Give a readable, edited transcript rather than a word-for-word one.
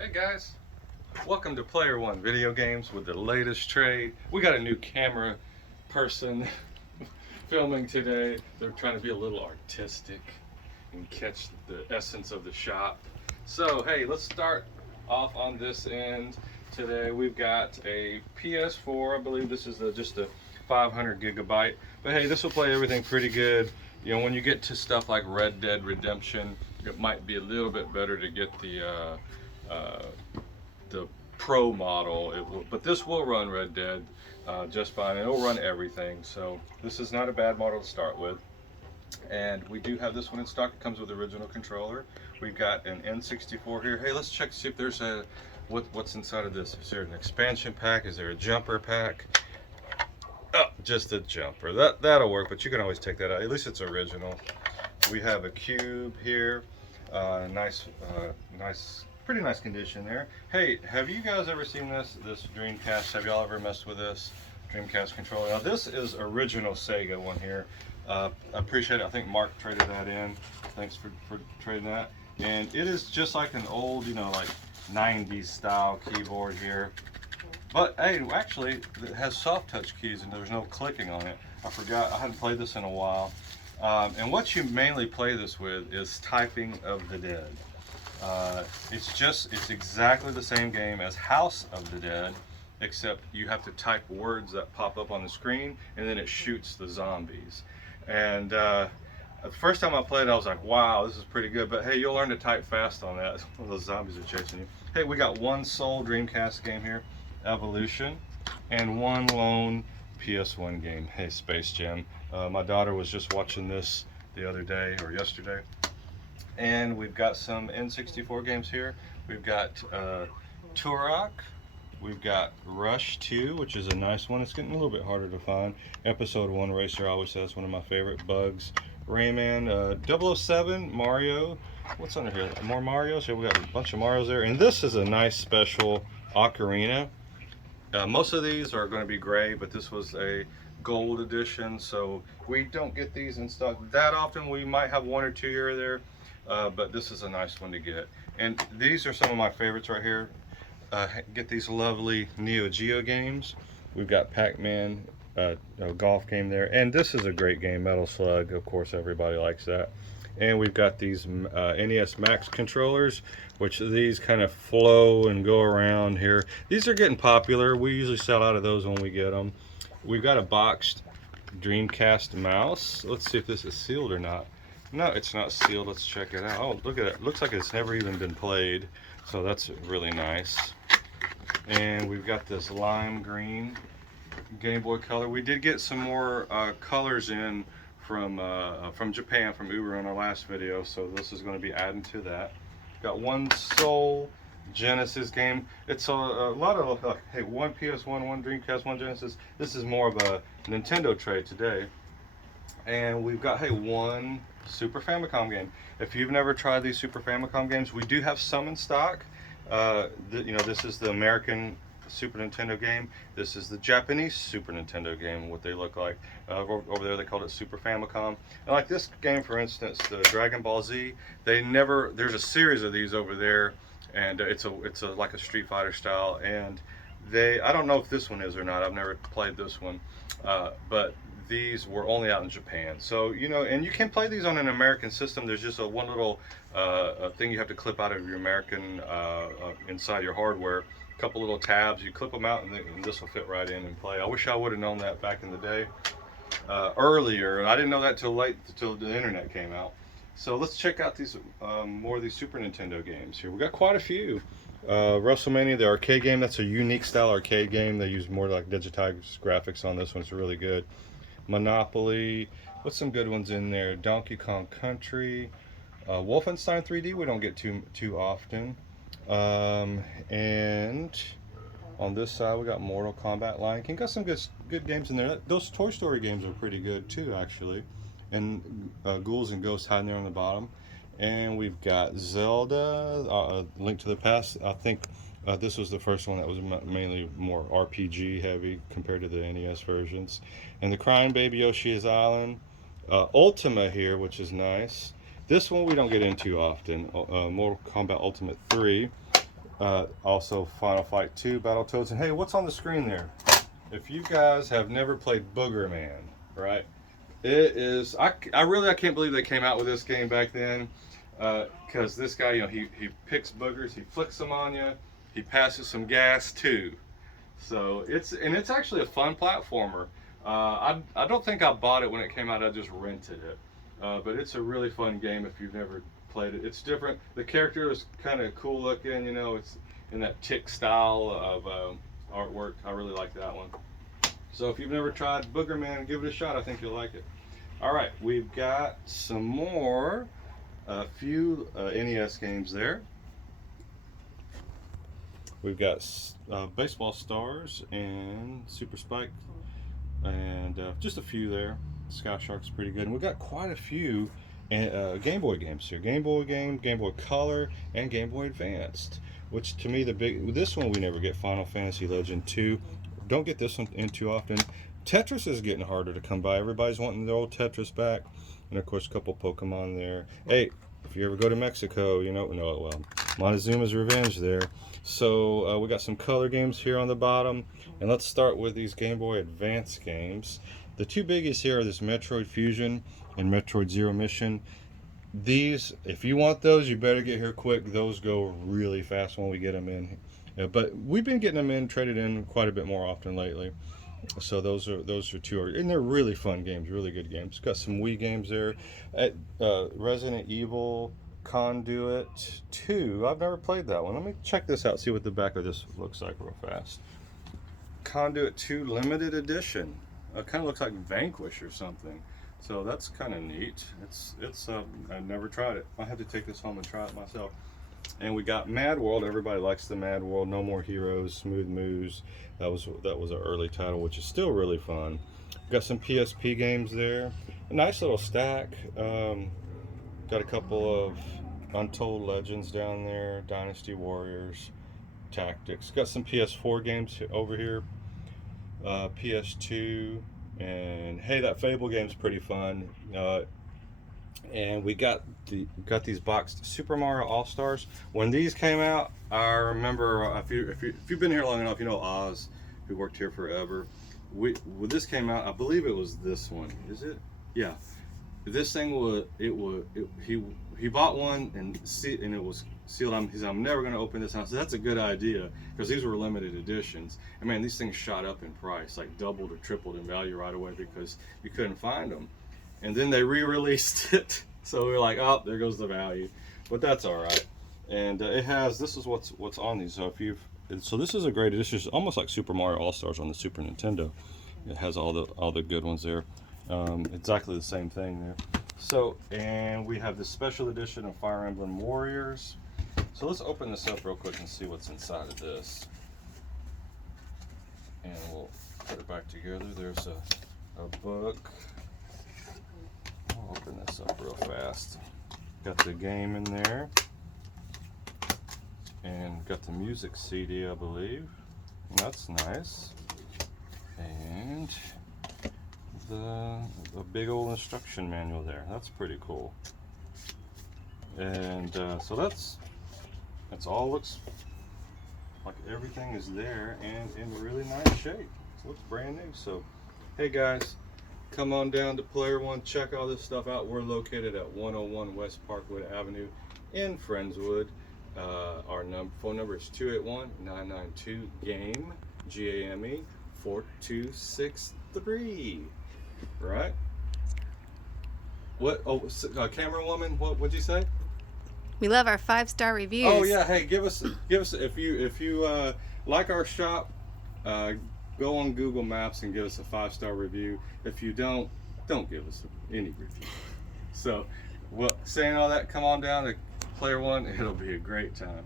Hey guys, welcome to Player One Video Games with the latest trade. We got a new camera person filming today. They're trying to be a little artistic and catch the essence of the shop. So hey, let's start off on this end. Today we've got a PS4. I believe this is just a 500 gigabyte. But hey, this will play everything pretty good. You know, when you get to stuff like Red Dead Redemption, it might be a little bit better to get the Pro model. But this will run Red Dead just fine. It'll run everything. So this is not a bad model to start with. And we do have this one in stock. It comes with the original controller. We've got an N64 here. Hey, let's check to see if there's what's inside of this. Is there an expansion pack? Is there a jumper pack? Oh, just a jumper. That'll work, but you can always take that out. At least it's original. We have a cube here. Nice, pretty nice condition there. Hey, have you guys ever seen this Dreamcast? Have y'all ever messed with this Dreamcast controller? Now this is original Sega one here. I appreciate it. I think Mark traded that in. Thanks for trading that. And it is just like an old, like 90s style keyboard here. But hey, actually, it has soft touch keys and there's no clicking on it. I forgot, I hadn't played this in a while. And what you mainly play this with is Typing of the Dead. It's exactly the same game as House of the Dead, except you have to type words that pop up on the screen and then it shoots the zombies. And the first time I played it, I was like, wow, this is pretty good. But hey, you'll learn to type fast on that. Those zombies are chasing you. Hey, we got one sole Dreamcast game here, Evolution, and one lone PS1 game. Hey, Space Jam. My daughter was just watching this the other day or yesterday. And we've got some N64 games here. We've got Turok. We've got Rush 2, which is a nice one. It's getting a little bit harder to find. Episode 1 Racer, I always say that's one of my favorite. Bugs. Rayman. 007. Mario. What's under here? More Marios? Yeah, we got a bunch of Marios there. And this is a nice special Ocarina. Most of these are going to be gray, but this was a gold edition, so we don't get these in stock that often. We might have one or two here or there, but this is a nice one to get. And these are some of my favorites right here. Get these lovely Neo Geo games. We've got Pac-Man, golf game there, and this is a great game, Metal Slug. Of course, everybody likes that. And we've got these NES Max controllers, which these kind of flow and go around here. These are getting popular. We usually sell out of those when we get them. We've got a boxed Dreamcast mouse. Let's see if this is sealed or not. No, it's not sealed. Let's check it out. Oh, look at it. Looks like it's never even been played. So that's really nice. And we've got this lime green Game Boy Color. We did get some more colors in from Japan, from Uber in our last video, so this is going to be adding to that. Got one Soul Genesis game. It's a lot of hey, one PS1, one Dreamcast, one Genesis. This is more of a Nintendo trade today. And we've got one Super Famicom game. If you've never tried these Super Famicom games, we do have some in stock. This is the American Super Nintendo game. This is the Japanese Super Nintendo game, what they look like. Over there they called it Super Famicom. And like this game, for instance, the Dragon Ball Z, there's a series of these over there, and it's like a Street Fighter style, and I don't know if this one is or not. I've never played this one, but these were only out in Japan. So, and you can play these on an American system. There's just one little thing you have to clip out of your American inside your hardware. Couple little tabs, you clip them out, and this will fit right in and play. I wish I would have known that back in the day, earlier. I didn't know that till the internet came out. So let's check out these more of these Super Nintendo games here. We got quite a few. WrestleMania, the arcade game. That's a unique style arcade game. They use more like digitized graphics on this one. It's really good. Monopoly. What's some good ones in there? Donkey Kong Country. Wolfenstein 3D. We don't get too often. And on this side we got Mortal Kombat, Lion King. Got some good games in there. Those Toy Story games are pretty good too, actually. And Ghouls and Ghosts hiding there on the bottom. And we've got Zelda, Link to the Past. I think this was the first one that was mainly more RPG heavy compared to the NES versions. And the Crying Baby Yoshi's Island. Ultima here, which is nice. This one we don't get into often. Mortal Kombat Ultimate 3. Also Final Fight 2, Battletoads. And hey, what's on the screen there? If you guys have never played Boogerman, right? It is, I can't believe they came out with this game back then. Because this guy, you know, he picks boogers, he flicks them on you, he passes some gas too. So it's actually a fun platformer. I don't think I bought it when it came out, I just rented it. But it's a really fun game if you've never played it. It's different. The character is kind of cool looking, you know, it's in that tick style of artwork. I really like that one. So if you've never tried Boogerman, give it a shot. I think you'll like it. All right, we've got some more, a few NES games there. We've got Baseball Stars and Super Spike, and just a few there. Sky Shark's pretty good. And we've got quite a few Game Boy games here. Game Boy game, Game Boy Color, and Game Boy Advanced. Which to me, this one we never get. Final Fantasy Legend 2. Don't get this one in too often. Tetris is getting harder to come by. Everybody's wanting the old Tetris back. And of course, a couple Pokemon there. Hey, if you ever go to Mexico, you know it well. Montezuma's Revenge there. So we got some color games here on the bottom. And let's start with these Game Boy Advance games. The two biggies here are this Metroid Fusion and Metroid Zero Mission. These, if you want those, you better get here quick. Those go really fast when we get them in. But we've been getting them in, traded in quite a bit more often lately. So those are two, and they're really fun games, really good games. Got some Wii games there. Resident Evil Conduit 2. I've never played that one. Let me check this out, see what the back of this looks like real fast. Conduit 2 Limited Edition. Kind of looks like Vanquish or something. So that's kind of neat. I've never tried it. I have to take this home and try it myself. And we got Mad World. Everybody likes the Mad World. No More Heroes, Smooth Moves. That was an early title, which is still really fun. Got some PSP games there. A nice little stack. Got a couple of Untold Legends down there. Dynasty Warriors, Tactics. Got some PS4 games over here. PS2. And hey, that Fable game's pretty fun. And we got these boxed Super Mario All Stars. When these came out, I remember if you've been here long enough, you know Oz, who worked here forever. When this came out, I believe it was this one. Is it? Yeah. This thing he bought one and it was sealed. He said, I'm never going to open this. And I said, that's a good idea, because these were limited editions. And man, these things shot up in price, like doubled or tripled in value right away, because you couldn't find them. And then they re-released it, so we were like, oh, there goes the value. But that's all right. And it has, this is what's on these. So this is a great edition. It's almost like Super Mario All Stars on the Super Nintendo. It has all the good ones there. Exactly the same thing there. So, and we have this special edition of Fire Emblem Warriors. So let's open this up real quick and see what's inside of this. And we'll put it back together. There's a book. I'll open this up real fast. Got the game in there. And got the music CD, I believe. And that's nice. And a big old instruction manual there. That's pretty cool. And so that's all. Looks like everything is there and in really nice shape. It looks brand new. So hey guys, come on down to Player One, check all this stuff out. We're located at 101 West Parkwood Avenue in Friendswood. Our phone number is 281-992-GAME, GAME 4263. Right? What? Oh, camera woman. What'd you say? We love our 5-star reviews. Oh yeah. Hey, give us if you like our shop, go on Google Maps and give us a 5-star review. If you don't give us any review. So, well, saying all that, come on down to Player One. It'll be a great time.